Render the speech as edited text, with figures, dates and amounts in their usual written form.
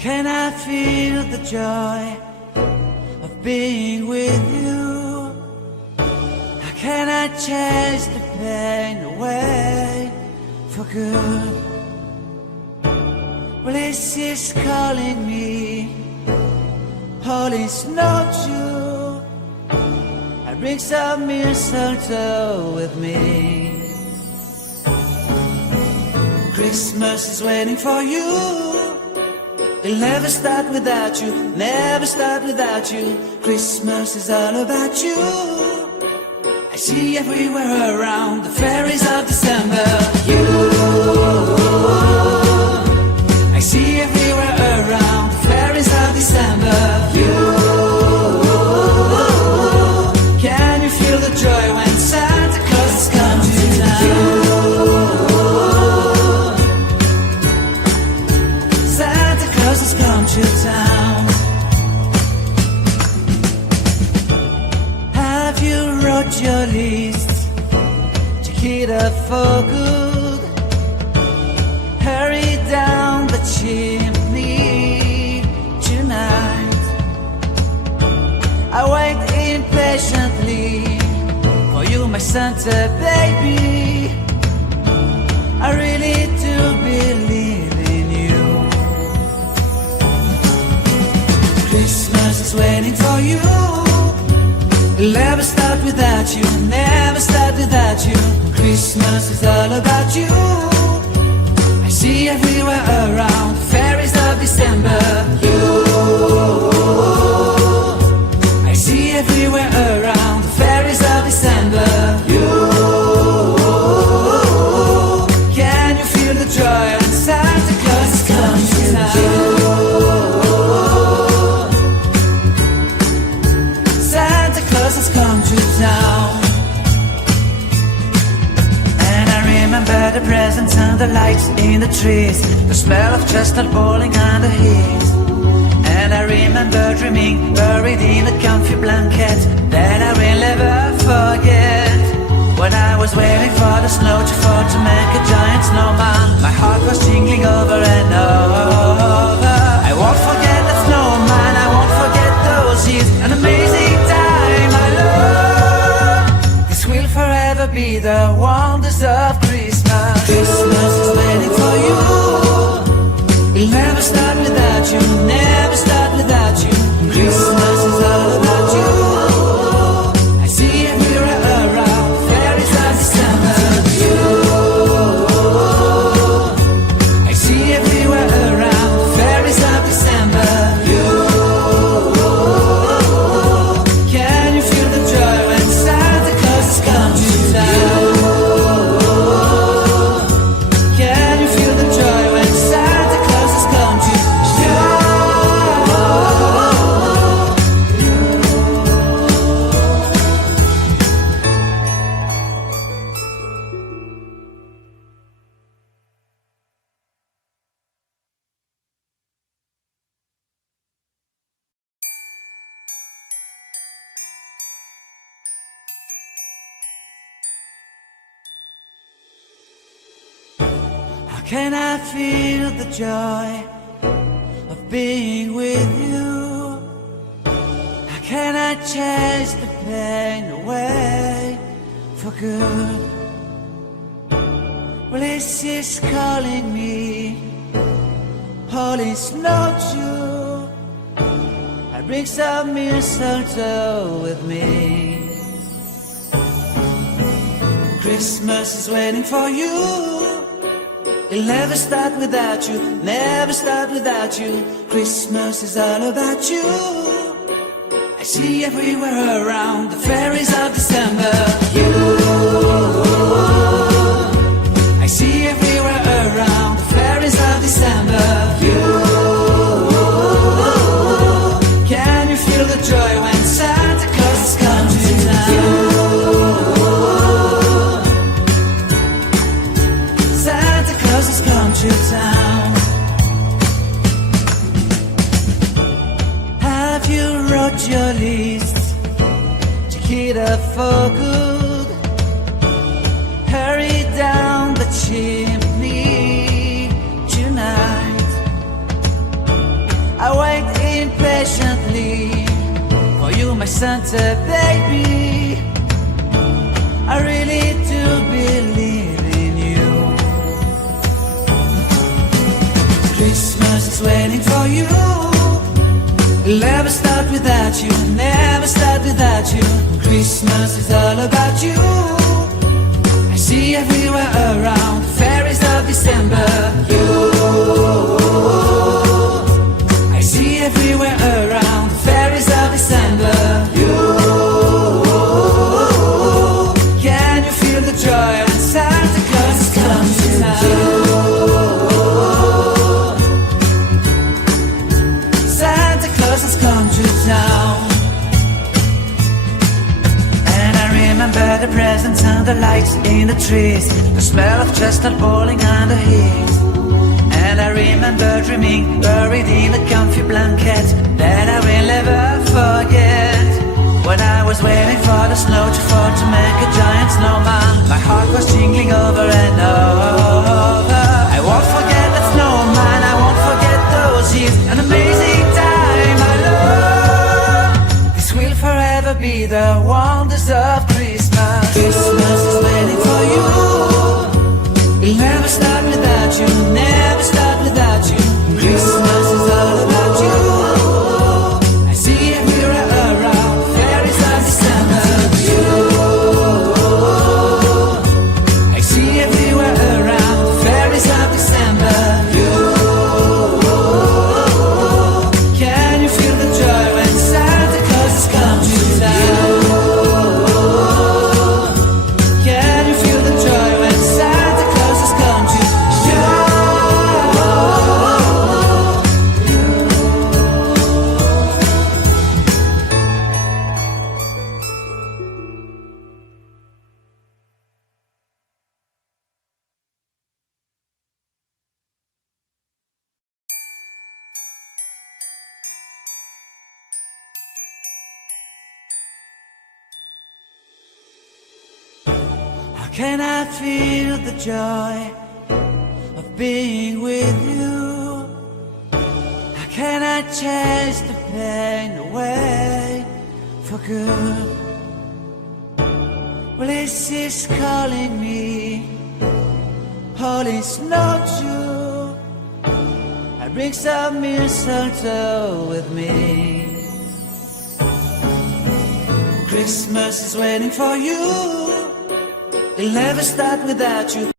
can I feel the joy of being with you? How can I chase the pain away for good? Well, this is calling me, all is not true. I bring some mistletoe with me. Christmas is waiting for you. It'll never start without you, never start without you. Christmas is all about you. I see everywhere around the fairies of December. You, I see everywhere around the fairies of December. You, can you feel the joy when Santa Claus comes to town? Come to town. Have you wrote your list? Check it up for good. Hurry down the chimney tonight. I wait impatiently for you, my Santa baby. I really do believe in you. Christmas is waiting for you. It'll never start without you, never start without you. Christmas is all about you. I see everywhere around the fairies of December. You, I see everywhere around the fairies of December. You, can you feel the joy when Santa Claus is coming to town? Has come to town. And I remember the presents and the lights in the trees, the smell of chestnut boiling on the heat. And I remember dreaming, buried in a comfy blanket that I will never forget. When I was waiting for the snow to fall to make a giant snowman, my heart was jingling over and over. I won't forget the snowman, I won't forget those years, an amazing time I love. This will forever be the wonders of Christmas. Christmas is waiting for you. It'll never start without you, never start without you. Christmas is all about you. I see everywhere around fairies of December. You, I see everywhere around fairies of December. You, can you feel the joy when Santa Claus has come to town? Can you feel the joy when Santa Claus has come to town? How can I feel the joy of being with you? How can I chase the pain away for good? Well, this is calling me, all is not true. I bring some mistletoe with me. Christmas is waiting for you. It'll never start without you, never start without you. Christmas is all about you. I see everywhere around the fairies of December. You, I see everywhere around the fairies of December. You, can you feel the joy when Santa Claus has come to town? Santa Claus has come to town. Have you wrote your list? Check it up for good. Hurry down the chimney tonight. Santa, baby. I really do believe in you. Christmas is waiting for you. It'll never start without you, never start without you. Christmas is all about you. I see everywhere around, fairies of December. You, I see everywhere around, fairies of December. You, can you feel the joy when Santa Claus is coming to town? Santa Claus has come to town. And I remember the presents and the lights in the trees, the smell of chestnut boiling on the heat. And I remember dreaming, buried in a comfy blanket, that I will never forget. When I was waiting for the snow to fall to make a giant snowman, my heart was jingling over and over. I won't forget that snowman, I won't forget those years, an amazing time I love. This will forever be the wonders of Christmas. Christmas is waiting for you. It'll never start without you, never start without you. Christmas is all about you. I see everywhere around, fairies of December. You, I see everywhere around, fairies of December. You, can you feel the joy when Santa Claus has come to town? Can you feel the joy when Santa Claus has come to town? How can I feel the joy of being with you? How can I chase the pain away for good? Well, this is calling me, all is not true. I bring some mistletoe with me. Christmas is waiting for you. It'll never start without you.